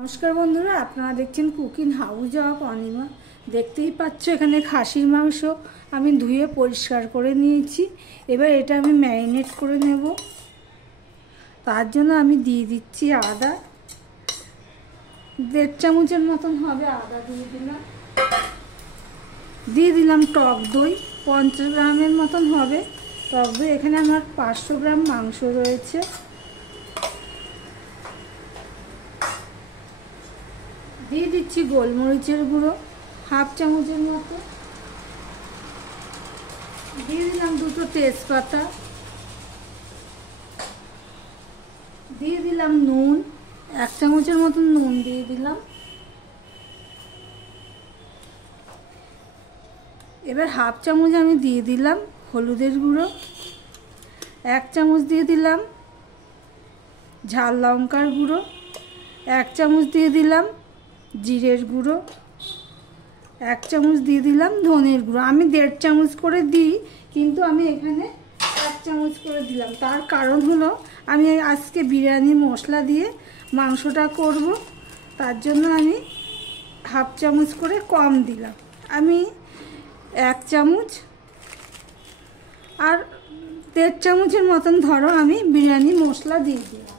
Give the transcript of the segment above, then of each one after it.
নমস্কার বন্ধুরা, আপনারা দেখছেন কুকিং হাউস অফ অনিমা। দেখতেই পাচ্ছ এখানে খাসির মাংস আমি ধুয়ে পরিষ্কার করে নিয়েছি। এবার এটা আমি ম্যারিনেট করে নেব। তার জন্য আমি দিয়ে দিচ্ছি আদা, 1.5 চামচের মতন হবে আদা দিয়ে দিলাম টক দই 50 গ্রামের মতন হবে টক দই। এখানে আমার 500 গ্রাম মাংস রয়েছে। দিয়ে দিচ্ছি গোলমরিচের গুঁড়ো 1/2 চামচের মতো। দিয়ে দিলাম 2টো তেজপাতা। দিয়ে দিলাম নুন, 1 চামচের মতন নুন দিয়ে দিলাম। এবার 1/2 চামচ আমি দিয়ে দিলাম হলুদের গুঁড়ো, 1 চামচ দিয়ে দিলাম ঝাল লঙ্কার গুঁড়ো, 1 চামচ দিয়ে দিলাম জিরের গুঁড়ো, 1 চামচ দিয়ে দিলাম ধনের গুঁড়ো। আমি 1.5 চামচ করে দিই, কিন্তু আমি এখানে 1 চামচ করে দিলাম। তার কারণ হলো আমি আজকে বিরিয়ানি মশলা দিয়ে মাংসটা করব, তার জন্য আমি 1/2 চামচ করে কম দিলাম। আমি 1 চামচ আর 1.5 চামচের মতন ধরো আমি বিরিয়ানি মশলা দিয়ে দিলাম।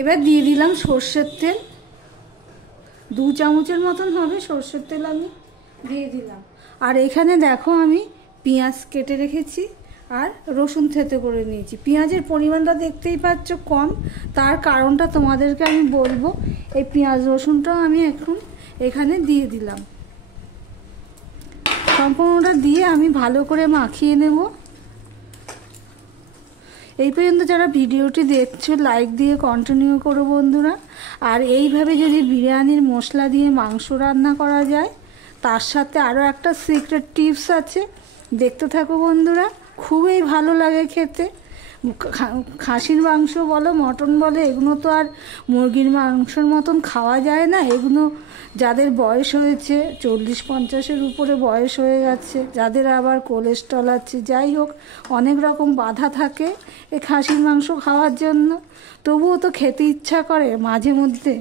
এবার দিয়ে দিলাম সর্ষের তেল, 2 চামচের মতন হবে সর্ষের তেল আমি দিয়ে দিলাম। আর এখানে দেখো আমি পেঁয়াজ কেটে রেখেছি আর রসুন থেঁতো করে নিয়েছি। পেঁয়াজের পরিমাণটা দেখতেই পাচ্ছ কম, তার কারণটা তোমাদেরকে আমি বলবো। এই পেঁয়াজ রসুনটাও আমি এখন এখানে দিয়ে দিলাম। সম্পূর্ণটা দিয়ে আমি ভালো করে মাখিয়ে নেব। এই পর্যন্ত যারা ভিডিওটি দেখছো লাইক দিয়ে কন্টিনিউ করো বন্ধুরা। আর এইভাবে যদি বিরিয়ানির মশলা দিয়ে মাংস রান্না করা যায়, তার সাথে আরও একটা সিক্রেট টিপস আছে, দেখতে থাকো বন্ধুরা। খুবই ভালো লাগে খেতে। খাসির মাংস বলো মটন বলো, এগুলো তো আর মুরগির মাংসের মতন খাওয়া যায় না। এগুলো যাদের বয়স হয়েছে 40-50-এর উপরে বয়স হয়ে গেছে, যাদের আবার কোলেস্ট্রল আছে, যাই হোক অনেক রকম বাধা থাকে এই খাসির মাংস খাওয়ার জন্য, তবুও তো খেতে ইচ্ছা করে মাঝে মধ্যে।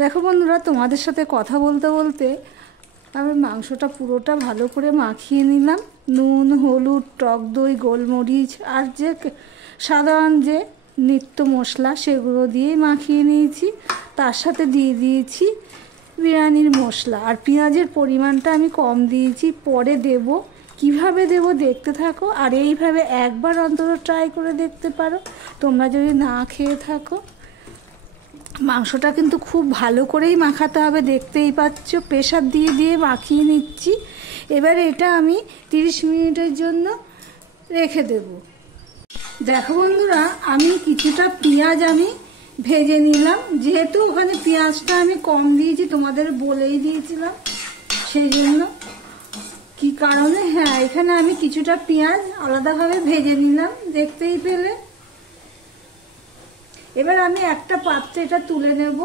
দেখো বন্ধুরা, তোমাদের সাথে কথা বলতে বলতে আমি মাংসটা পুরোটা ভালো করে মাখিয়ে নিলাম। নুন, হলুদ, টক দই, গোলমরিচ আর যে সাধারণ যে নিত্য মশলা সেগুলো দিয়েই মাখিয়ে নিয়েছি। তার সাথে দিয়ে দিয়েছি বিরিয়ানির মশলা। আর পেঁয়াজের পরিমাণটা আমি কম দিয়েছি, পরে দেব। কিভাবে দেব দেখতে থাকো। আর এইভাবে একবার অন্তত ট্রাই করে দেখতে পারো তোমরা যদি না খেয়ে থাকো। মাংসটা কিন্তু খুব ভালো করেই মাখাতে হবে, দেখতেই পাচ্ছ প্রেসার দিয়ে দিয়ে মাখিয়ে নিচ্ছি। এবার এটা আমি 30 মিনিটের জন্য রেখে দেব। দেখো বন্ধুরা, আমি কিছুটা পেঁয়াজ আমি ভেজে নিলাম। যেহেতু ওখানে পেঁয়াজটা আমি কম দিয়েছি, তোমাদের বলেই দিয়েছিলাম, সেই জন্য কি কারণে, হ্যাঁ এখানে আমি কিছুটা পেঁয়াজ আলাদাভাবে ভেজে নিলাম, দেখতেই পেলে। এবার আমি একটা পাত্রে এটা তুলে নেব।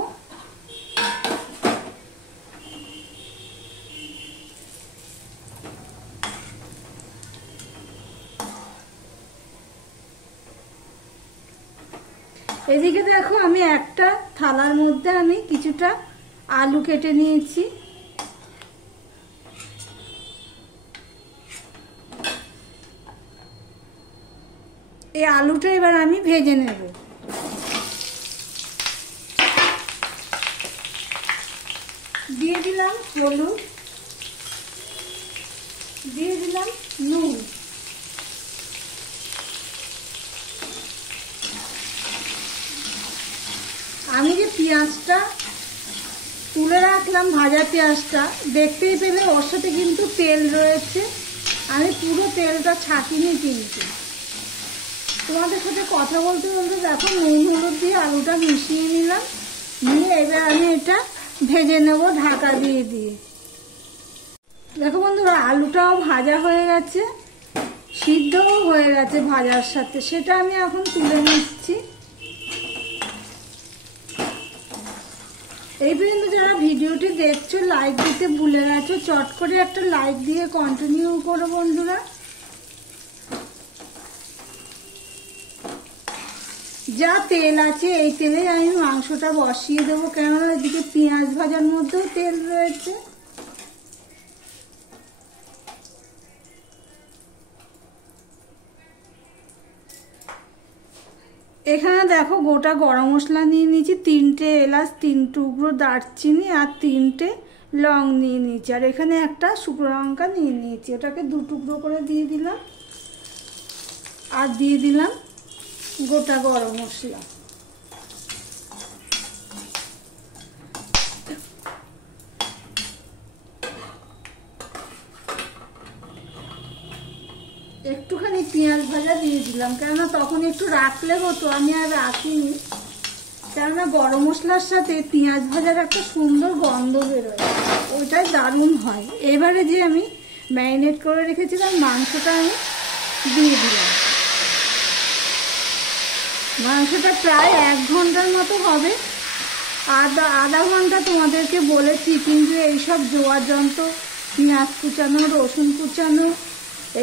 এদিকে দেখো আমি একটা থালার মধ্যে আমি কিছুটা আলু কেটে নিয়েছি। এই আলুটা এবার আমি ভেজে নেব। দিয়ে দিলাম হলুদ, দিয়ে দিলাম নুন, আমি যে পেঁয়াজটা তুলে রাখলাম ভাজা পেঁয়াজটা, দেখতেই পেলে ওর সাথে কিন্তু তেল রয়েছে। আমি পুরো তেলটা ছাঁকিনি, কিন্তু তোমাদের সাথে কথা বলতে বলতে দেখো নুন হলুদ দিয়ে আলুটা মিশিয়ে নিলাম। নিয়ে এবার আমি এটা ভেজে নেব ঢাকা দিয়ে দিয়ে। দেখো বন্ধুরা, আলুটাও ভাজা হয়ে গেছে, সিদ্ধও হয়ে গেছে ভাজার সাথে। সেটা আমি এখন তুলে নিচ্ছি। এই পর্যন্ত যারা ভিডিওটি দেখছো লাইক দিতে ভুলে গেছো, চট করে একটা লাইক দিয়ে কন্টিনিউ করো বন্ধুরা। যা তেল আছে এই তেলে আমি মাংসটা বসিয়ে দেবো, কেননা এদিকে পেঁয়াজ ভাজার মধ্যেও তেল রয়েছে। এখানে দেখো গোটা গরম মশলা নিয়ে নিয়েছি, 3টে এলাচ, 3 টুকরো দারচিনি আর 3টে লং নিয়ে নিয়েছি, আর এখানে একটা শুকনো লঙ্কা নিয়ে নিয়েছি, ওটাকে 2 টুকরো করে দিয়ে দিলাম। আর দিয়ে দিলাম গোটা গরম মশলা। একটুখানি পেঁয়াজ ভাজা দিয়ে দিলাম, কেননা তখন একটু রাখলে হতো, আমি আর রাখিনি, কেননা গরম মশলার সাথে পেঁয়াজ ভাজার একটা সুন্দর গন্ধ বেরোয়, ওইটাই দারুণ হয়। এবারে যে আমি ম্যারিনেট করে রেখেছিলাম মাংসটা আমি দিয়ে দিলাম। মাংসটা প্রায় 1 ঘন্টার মতো হবে। আধা ঘন্টা তোমাদেরকে বলেছি, কিন্তু এইসব জোয়ার যন্ত্র, পেঁয়াজ কুচানো, রসুন কুচানো,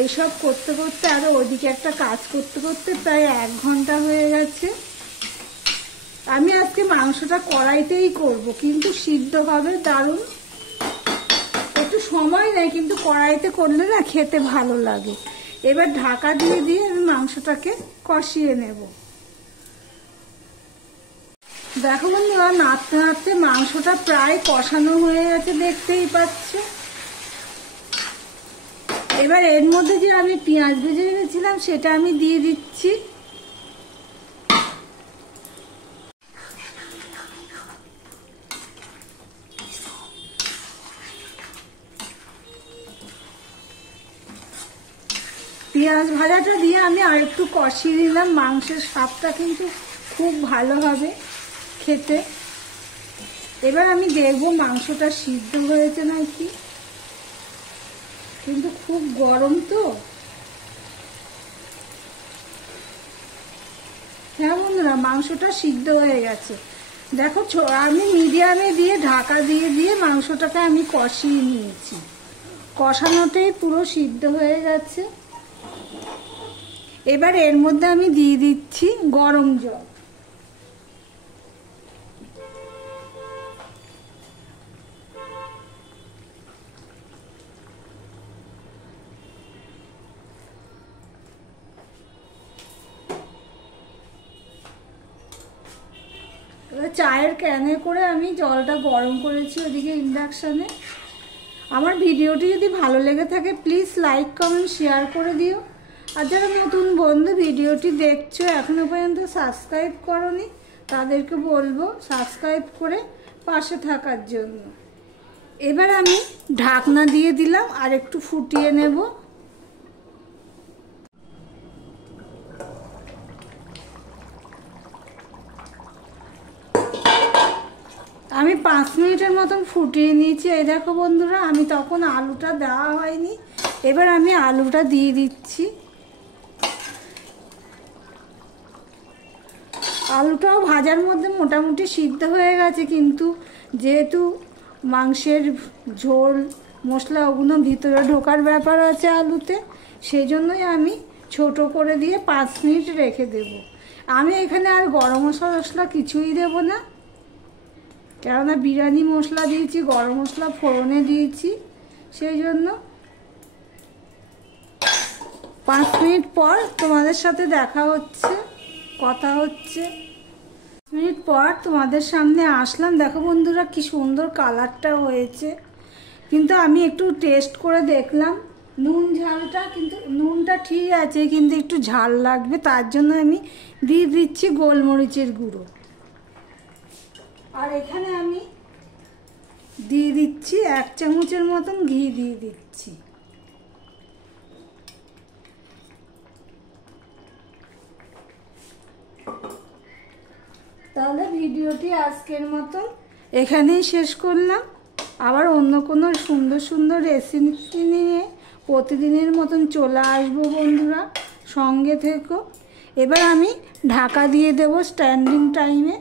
এইসব করতে করতে আর ওইদিকে একটা কাজ করতে করতে প্রায় 1 ঘন্টা হয়ে গেছে। আমি আজকে মাংসটা কড়াইতেই করব, কিন্তু সিদ্ধ হবে দারুণ। একটু সময় নেই, কিন্তু কড়াইতে করলে না খেতে ভালো লাগে। এবার ঢাকা দিয়ে দিয়ে আমি মাংসটাকে কষিয়ে নেব। দেখো বন্ধুরা, নাড়তে নাড়তে মাংসটা প্রায় কষানো হয়ে গেছে, দেখতেই পাচ্ছ। এবার এর মধ্যে যে আমি পেঁয়াজ ভেজে রেখেছিলাম সেটা আমি দিয়ে দিচ্ছি। পেঁয়াজ ভাজাটা দিয়ে আমি আরেকটু কষিয়ে নিলাম। মাংসের স্বাদটা কিন্তু খুব ভালো হবে খেতে। এবার আমি দেখবো মাংসটা সিদ্ধ হয়েছে নাকি, কিন্তু খুব গরম তো। হ্যাঁ বন্ধুরা, মাংসটা সিদ্ধ হয়ে গেছে। দেখো, আমি মিডিয়ামে দিয়ে ঢাকা দিয়ে দিয়ে মাংসটাকে আমি কষিয়ে নিয়েছি। কষানোটাই পুরো সিদ্ধ হয়ে গেছে। এবার এর মধ্যে আমি দিয়ে দিচ্ছি গরম জল। চায়ের ক্যানে করে আমি জলটা গরম করেছি ওদিকে ইন্ডাকশানে। আমার ভিডিওটি যদি ভালো লেগে থাকে প্লিজ লাইক, কমেন্ট, শেয়ার করে দিও। আর যারা নতুন বন্ধু ভিডিওটি দেখছো এখনো পর্যন্ত সাবস্ক্রাইব করোনি, তাদেরকে বলবো সাবস্ক্রাইব করে পাশে থাকার জন্য। এবার আমি ঢাকনা দিয়ে দিলাম আর একটু ফুটিয়ে নেব। আমি 5 মিনিটের মতন ফুটিয়ে নিয়েছি। এই দেখো বন্ধুরা, আমি তখন আলুটা দেওয়া হয়নি, এবার আমি আলুটা দিয়ে দিচ্ছি। আলুটাও ভাজার মধ্যে মোটামুটি সিদ্ধ হয়ে গেছে, কিন্তু যেহেতু মাংসের ঝোল মশলা ওগুলো ভিতরে ঢোকার ব্যাপার আছে আলুতে, সেই জন্যই আমি ছোট করে দিয়ে 5 মিনিট রেখে দেব। আমি এখানে আর গরম মশলা কিছুই দেব না, কেননা বিরিয়ানি মশলা দিয়েছি, গরম মশলা ফোড়নে দিয়েছি, সেই জন্য। 5 মিনিট পর তোমাদের সাথে দেখা হচ্ছে, কথা হচ্ছে। 5 মিনিট পর তোমাদের সামনে আসলাম। দেখো বন্ধুরা, কি সুন্দর কালারটা হয়েছে। কিন্তু আমি একটু টেস্ট করে দেখলাম নুন ঝালটা, কিন্তু নুনটা ঠিক আছে, কিন্তু একটু ঝাল লাগবে, তার জন্য আমি দিয়ে দিচ্ছি গোলমরিচের গুঁড়ো। আর এখানে আমি দিয়ে দিচ্ছি 1 চামচের মতন ঘি দিয়ে দিচ্ছি। তাহলে ভিডিওটি আজকের মতন এখানেই শেষ করলাম। আবার অন্য কোনো সুন্দর সুন্দর রেসিপি নিয়ে প্রতিদিনের মতন চলে আসবো বন্ধুরা, সঙ্গে থেকো। এবার আমি ঢাকা দিয়ে দেবো স্ট্যান্ডিং টাইমে।